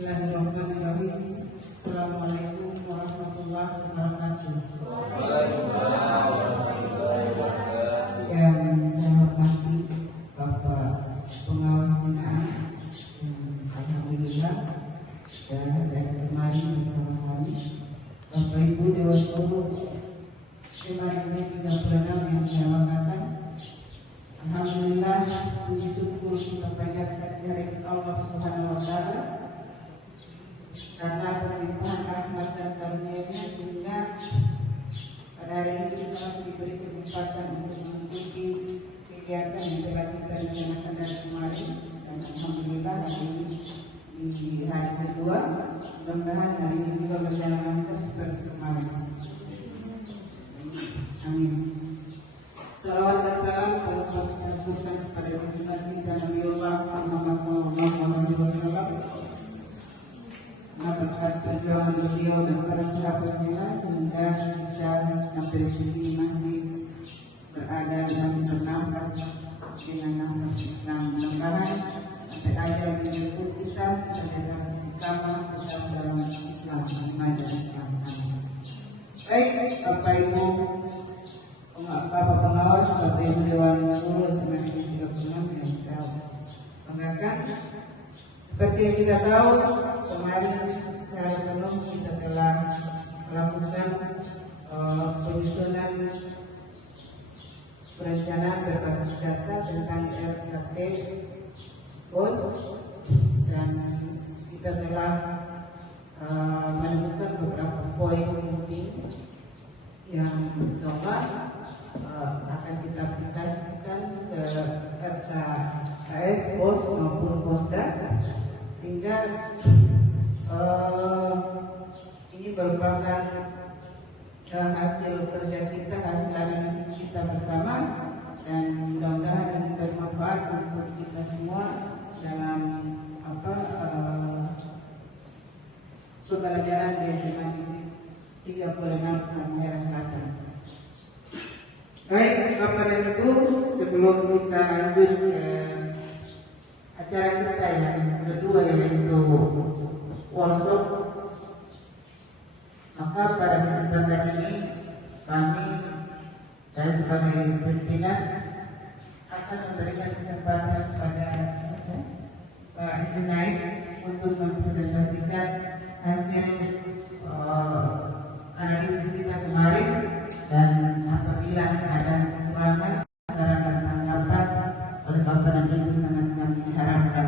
Bismillahirrahmanirrahim. Assalamualaikum warahmatullahi wabarakatuh. Yang saya hormati Bapak Pengawas Binaan, alhamdulillah dari kemarin bersama kami, Bapak Ibu Dewan Guru kemarin 36 yang saya banggakan. Alhamdulillah, puji syukur kita panjatkan kehadirat Allah Subhanahu wa Ta'ala karena atas limpahan rahmat dan karunia-Nya sehingga pada hari ini kita masih diberi kesempatan untuk mengikuti kegiatan yang telah kita rencanakan dari kemarin. Dan alhamdulillah hari ini di hari kedua, mudah-mudahan hari ini juga berjalan lancar seperti kemarin. Amin. Salawat dan salam kita aturkan kepada junjungan kita Nabiullah Muhammad SAW. Berkat perjuangan beliau dan para sahabatnya sehingga kita sampai kini masih berada, masih bernafas dengan nafas Islam. Mudah-mudahan sampai ajal menjemput kita tetap istiqamah tetap dalam Islam, iman dan Islam. Baik, Bapak Ibu Bapak Pengawas, Bapak Ibu Dewan Guru semakin 36 yang saya banggakan. Seperti yang kita tahu, kemarin secara penuh kita telah melakukan penyusunan perencanaan berbasis data tentang RKT POS, dan kita telah menemukan beberapa poin penting yang coba akan kita aplikasikan ke RKS POS maupun POSDA, sehingga ini merupakan hasil kerja kita, hasil analisis kita bersama, dan mudah-mudahan ini bermanfaat untuk kita semua dalam pembelajaran di SMA 36 Halmahera Selatan. Baik, Bapak dan Ibu, sebelum kita lanjut ke acara kita yang kedua, yaitu workshop, maka pada kesempatan ini kami, saya sebagai pimpinan, akan memberikan kesempatan kepada Pak Ibu Naik untuk mempresentasikan hasil analisis kita kemarin, dan apabila ada kekurangan saran dan tanggapan oleh Bapak dan Ibu sangat kami harapkan.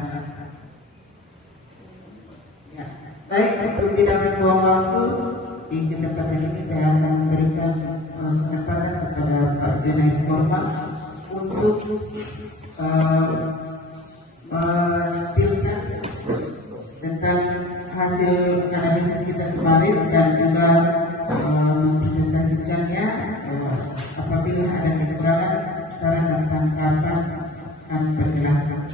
Ya, baik, untuk tidak membuang waktu, di kesempatan ini saya akan memberikan kesempatan kepada Pak Junaid Korma untuk menampilkan tentang hasil analisis kita kemarin dan juga mempresentasikannya. Apabila ada kekurangan saran dan tanggapan, kami persilahkan.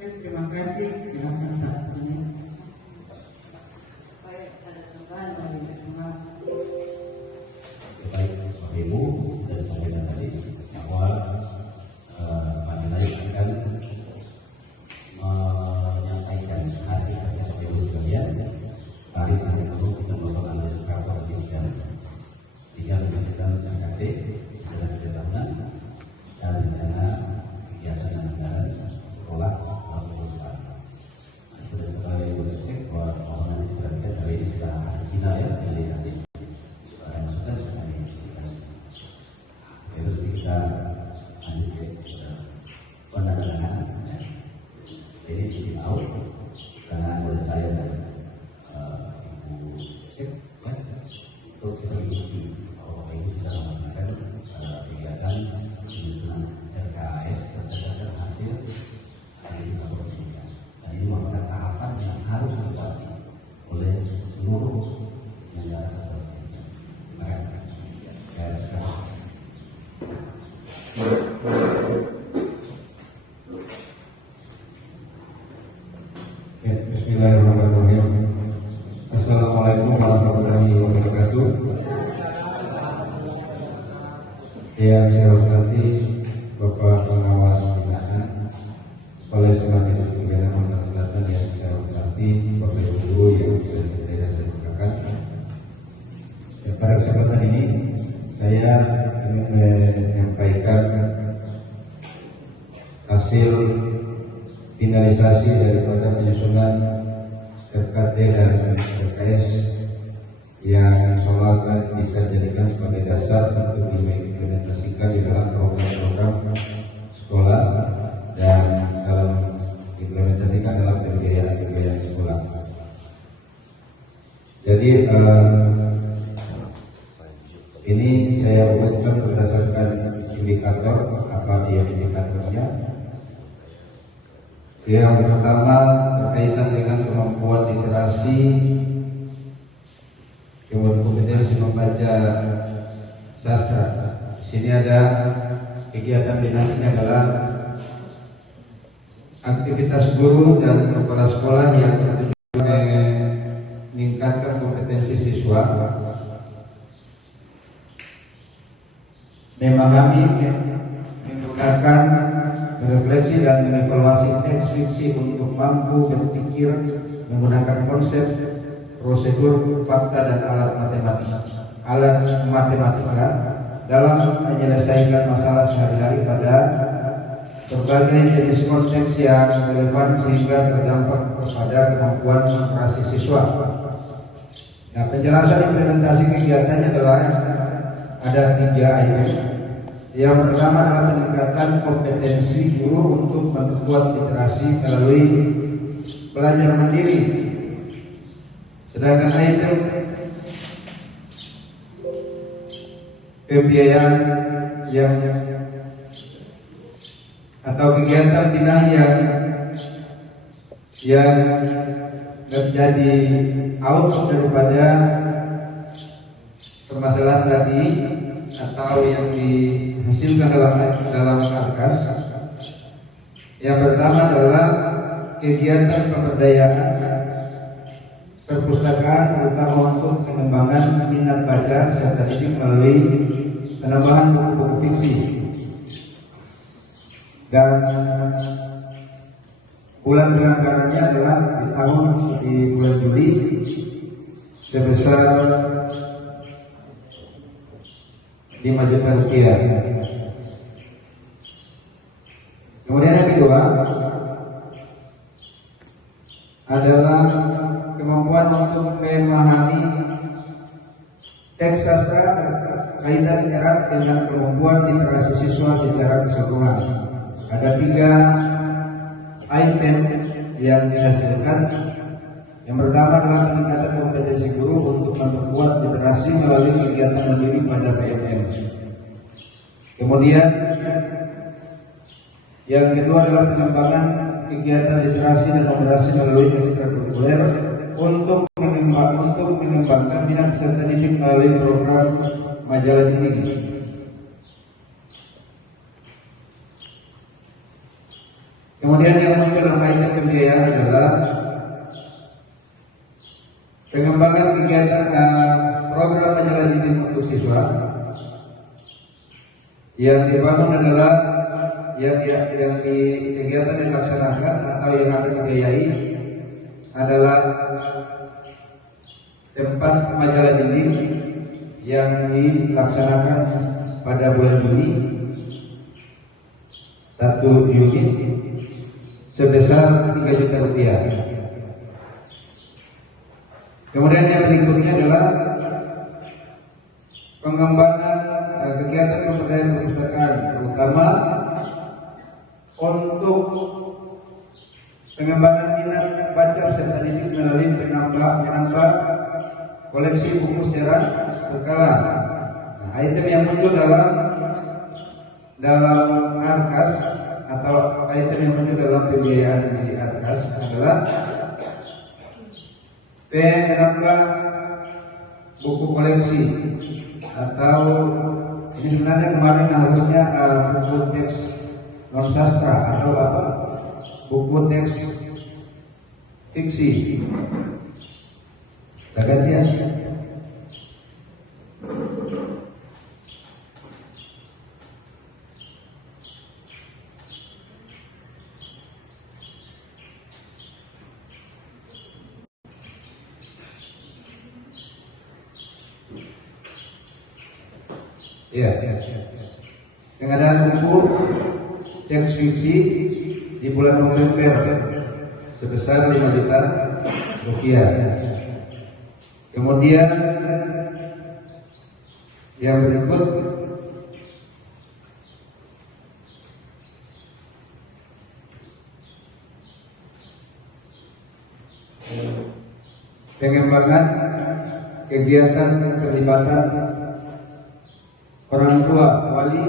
Terima kasih. Silakan Pak. Baik, ada tambahan dari semua. Baik, Bapak Ibu, sudah disampaikan tadi bahwa Majelis akan menyampaikan hasil kerja Bapak Ibu sekalian. Mari saya dulu kita melakukan analisis kapal tiga menunjukkan KKT secara tahunan dan rencana kegiatan anggaran sekolah tahun depan. Sudah sekali cek bahwa permohonan itu berarti hari ini sudah hasil final ya, realisasi masukan sekali. Sekali kita lanjut ke penandatangan. Ini di out karena oleh saya dan Ibu cek ya, untuk sebagai bukti bahwa ini sudah melakukan kegiatan penyusunan RKS berdasarkan hasil analisis pendidikan. Dan ini merupakan tahapan yang harus dilewati oleh seluruh penyelenggara sektor pendidikan. Terima kasih. Bismillahirrahmanirrahim. Assalamualaikum warahmatullahi wabarakatuh. Yang saya hormati Bapak Pengawas Binaan, saya ingin menyampaikan hasil finalisasi daripada penyusunan RKT dan RKS yang insyaallah akan bisa dijadikan sebagai dasar untuk diimplementasikan di dalam program-program sekolah dan dalam implementasikan dalam pembiayaan sekolah. Jadi ini saya buatkan berdasarkan indikator. Apa dia indikatornya? Yang pertama berkaitan dengan kemampuan literasi, kemudian kompetensi membaca sastra. Di sini ada kegiatan binanya adalah aktivitas guru dan kepala sekolah yang bertujuan meningkatkan kompetensi siswa, memahami, menggunakan, merefleksi dan mengevaluasi teks fiksi untuk mampu berpikir menggunakan konsep, prosedur, fakta dan alat matematika dalam menyelesaikan masalah sehari-hari pada berbagai jenis konteks yang relevan sehingga terdampak kepada kemampuan literasi siswa. Nah, penjelasan implementasi kegiatannya adalah ada 3 item. Yang pertama adalah peningkatan kompetensi guru untuk memperkuat literasi melalui belajar mandiri. Sedangkan item pembiayaan yang atau kegiatan binaya yang menjadi output daripada permasalahan tadi atau yang dihasilkan dalam Arkas. Yang pertama adalah kegiatan pemberdayaan perpustakaan, terutama untuk pengembangan minat baca serta didik melalui penambahan buku-buku fiksi. Dan bulan berangkarannya adalah di bulan Juli sebesar 5 juta rupiah. Kemudian yang kedua adalah kemampuan untuk memahami teks sastra kaitan erat dengan kemampuan literasi siswa secara keseluruhan. Ada 3 item yang dihasilkan. Yang pertama adalah peningkatan kompetensi guru untuk memperkuat literasi melalui kegiatan mandiri pada PMM. Kemudian yang kedua adalah pengembangan kegiatan literasi dan moderasi melalui ekstrakurikuler untuk mengembangkan minat peserta didik melalui program majalah didik. Kemudian yang muncul dalam kaitan pembiayaan adalah pengembangan kegiatan program majalah didik untuk siswa. Yang dibangun adalah yang di kegiatan yang dilaksanakan atau yang akan dibiayai adalah tempat majalah didik yang dilaksanakan pada bulan Juni 1 unit sebesar 3 juta rupiah. Kemudian yang berikutnya adalah pengembangan kegiatan pemberdayaan perpustakaan, terutama untuk pengembangan minat baca peserta didik melalui menambah koleksi buku secara berkala. Nah, item yang muncul dalam Arkas atau item yang muncul dalam pembiayaan di Arkas adalah menambah buku koleksi atau ini sebenarnya kemarin harusnya buku teks non sastra atau buku teks fiksi. Saya ganti ya. Ya, pengadaan buku teks fiksi di bulan November sebesar 5 juta rupiah. Kemudian yang berikut pengembangan kegiatan keterlibatan orang tua, wali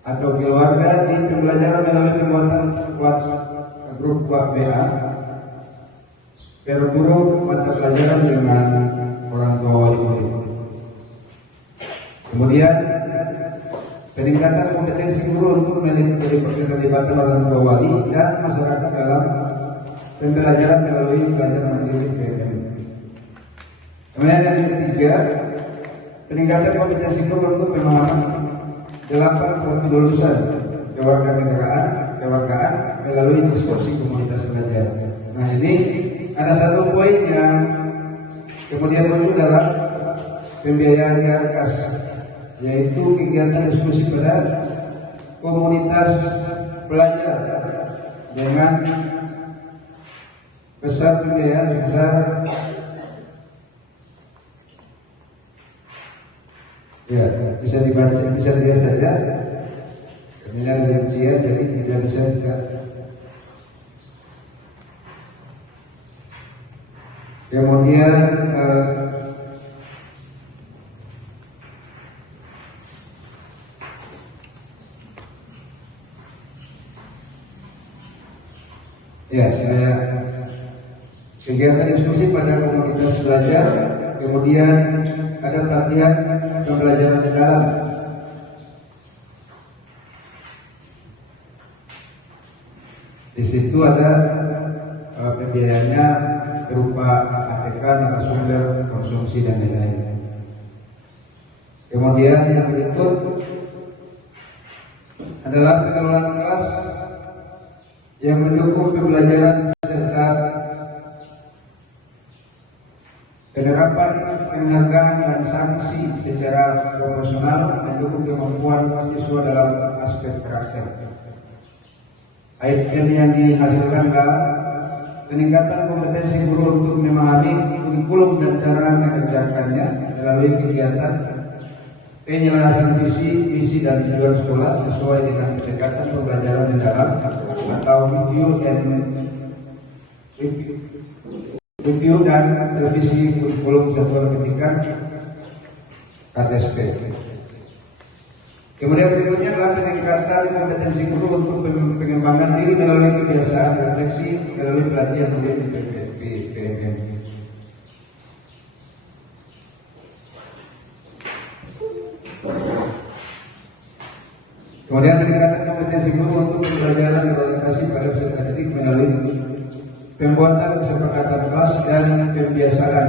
atau keluarga di pembelajaran melalui pembuatan grup WA per guru mata pelajaran dengan orang tua wali murid. Kemudian peningkatan kompetensi guru untuk melihat keterlibatan orang tua wali dan masyarakat dalam pembelajaran melalui belajar mandiri PMM. Kemudian yang ketiga, peningkatan kompetensi guru untuk pemahaman 8 kelulusan kewarganegaraan melalui diskusi komunitas belajar. Nah, ini ada satu poin yang kemudian muncul dalam pembiayaan IARKAS, yaitu kegiatan diskusi pada komunitas belajar dengan besar pembiayaan sebesar ya, bisa dibaca, bisa dilihat saja. Inilah rincian, jadi tidak bisa kita. Kemudian kegiatan diskusi pada komunitas belajar, kemudian ada pelatihan pembelajaran mendalam. Di situ ada pembiayaannya berupa ATK, narasumber, konsumsi dan lain-lain. Kemudian yang berikut adalah pengelolaan kelas yang mendukung pembelajaran serta penerapan penghargaan dan sanksi secara proporsional mendukung kemampuan siswa dalam aspek karakter. Item yang dihasilkan adalah peningkatan kompetensi guru untuk memahami kurikulum dan cara mengerjakannya melalui kegiatan penyelesaian visi, misi dan tujuan sekolah sesuai dengan pendekatan pembelajaran mendalam atau review dan revisi kurikulum satuan pendidikan KTSP. Kemudian berikutnya adalah peningkatan kompetensi guru untuk pengembangan diri melalui kebiasaan refleksi melalui pelatihan murid PMM. Kemudian peningkatan kompetensi guru untuk pembelajaran berorientasi pada peserta didik melalui pembuatan kesepakatan kelas dan pembiasaan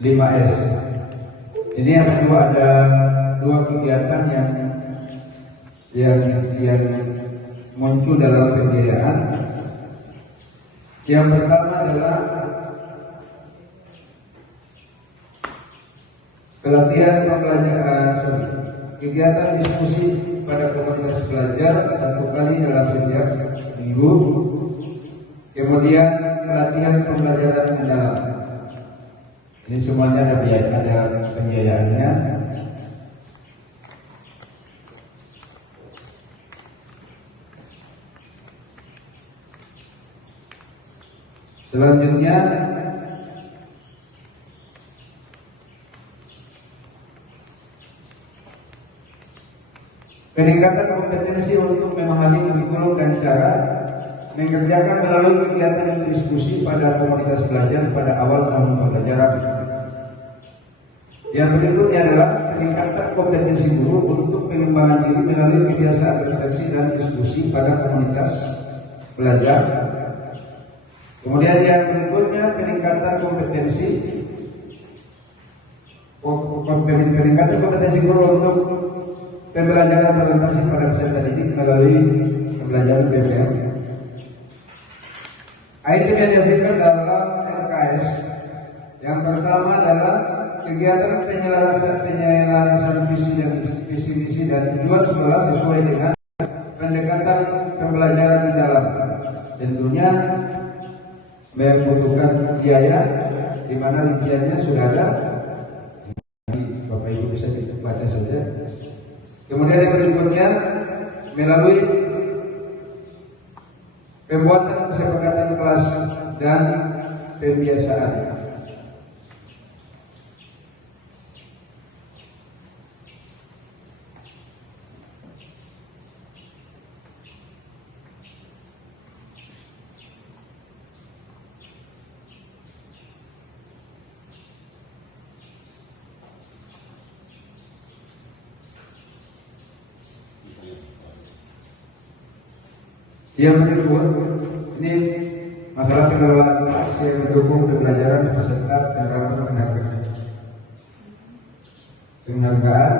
5S. Ini yang kedua, ada dua kegiatan yang muncul dalam pembiayaan. Yang pertama adalah pelatihan pembelajaran, kegiatan diskusi pada komunitas belajar 1 kali dalam setiap minggu. Kemudian pelatihan pembelajaran mendalam. Ini semuanya ada pembiayaannya. Selanjutnya peningkatan kompetensi untuk memahami kurikulum dan cara mengerjakan melalui kegiatan diskusi pada komunitas belajar pada awal tahun pembelajaran. Yang berikutnya adalah peningkatan kompetensi guru untuk pengembangan diri melalui kebiasaan refleksi dan diskusi pada komunitas belajar. Kemudian yang berikutnya peningkatan kompetensi guru untuk pembelajaran berorientasi pada peserta didik melalui pembelajaran PPM. Item yang dihasilkan dalam RKS yang pertama adalah kegiatan penyelarasan visi misi dan tujuan sekolah sesuai dengan pendekatan pembelajaran di dalam. Tentunya membutuhkan biaya, di mana rinciannya sudah ada. Bapak Ibu bisa baca saja. Kemudian yang berikutnya melalui pembuatan kesepakatan kelas dan pembiasaan. Yang berikut ini masalah pengelolaan kelas yang mendukung pembelajaran peserta penerapan penghargaan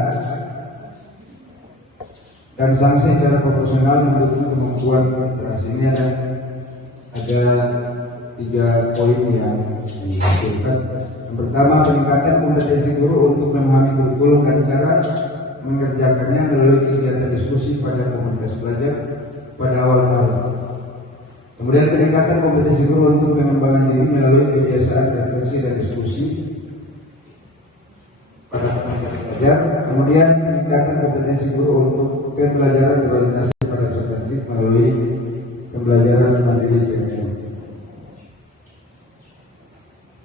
dan sanksi secara proporsional mendukung kemampuan berinteraksi. Ini ada 3 poin yang dihasilkan. Yang pertama, peningkatan kompetensi guru untuk memahami kurikulum dan cara mengerjakannya melalui kegiatan diskusi pada komunitas belajar pada awal tahun. Kemudian peningkatan kompetensi guru untuk pengembangan diri melalui kebiasaan refleksi dan diskusi pada komunitas belajar. Kemudian peningkatan kompetensi guru untuk pembelajaran berorientasi pada peserta didik melalui pembelajaran mandiri PMM.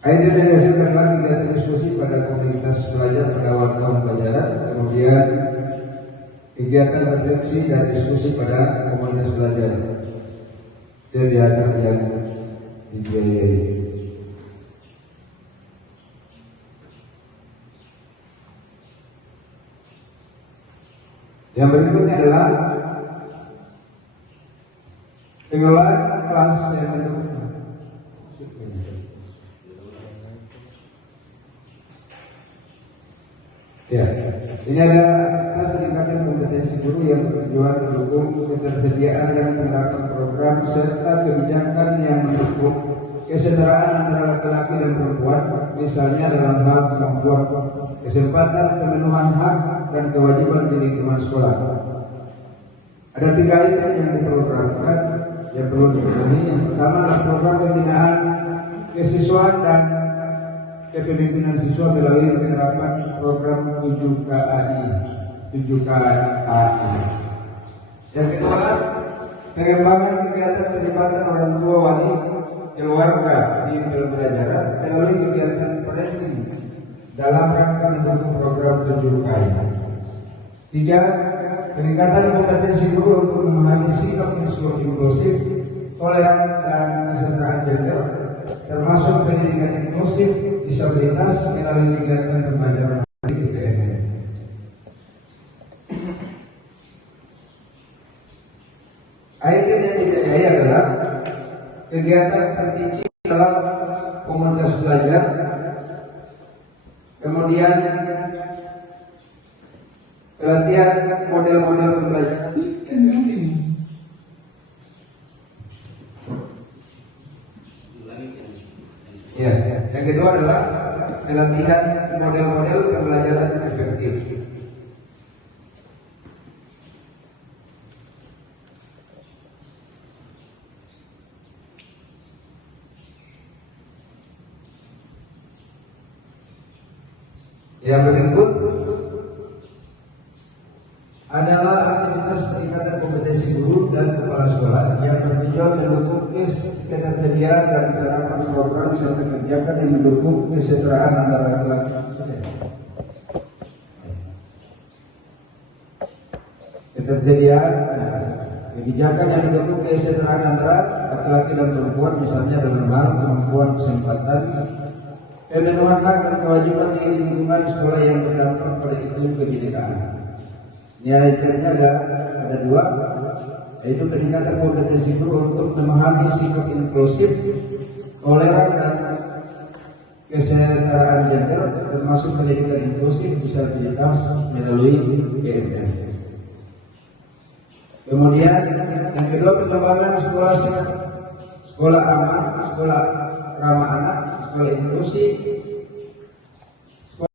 Akhirnya dihasilkanlah kegiatan diskusi pada komunitas belajar pada awal tahun pelajaran. Kemudian kegiatan refleksi dan diskusi pada komunitas belajar. Kegiatan yang dibiayai. Yang berikutnya adalah pengelolaan kelas yang mendukung. Ya, ini ada kelas peningkatan kompetensi guru yang bertujuan mendukung ketersediaan dan penerapan program serta kebijakan yang mendukung kesetaraan antara laki-laki dan perempuan, misalnya dalam hal kemampuan, kesempatan, pemenuhan hak dan kewajiban di lingkungan sekolah. Ada 3 item yang diprogramkan yang perlu dibenahi. Yang pertama adalah program pembinaan kesiswaan dan kepemimpinan siswa melalui penerapan program 7KAI. Yang kedua, pengembangan kegiatan pelibatan orang tua wali keluarga di pembelajaran melalui kegiatan parenting dalam rangka mendukung program 7KAI. 3. Peningkatan kompetensi guru untuk memahami sikap inklusif, toleran dan kesetaraan gender, termasuk pendidikan inklusif disabilitas melalui kegiatan pembelajaran di PMM. Item yang dibiayai adalah kegiatan tertinci dalam komunitas belajar, kemudian pelatihan model-model pembelajaran. Ya, yang kedua adalah pelatihan model-model pembelajaran efektif. Yang berikut adalah aktivitas peningkatan kompetensi guru dan kepala sekolah yang bertujuan mendukung ketersediaan dan penerapan program serta kebijakan yang mendukung kesetaraan antara laki-laki dan perempuan. Ketersediaan kebijakan yang mendukung kesetaraan antara laki-laki dan perempuan, misalnya dalam hal kemampuan, kesempatan, pemenuhan hak dan kewajiban di lingkungan sekolah yang berdampak pada iklim kebinekaan. Itemnya ada 2, yaitu peningkatan kompetensi guru untuk memahami sikap inklusif, toleran dan kesetaraan gender, termasuk pendidikan inklusif disabilitas melalui PMM. Kemudian yang kedua, pengembangan sekolah aman, sekolah ramah anak, sekolah inklusif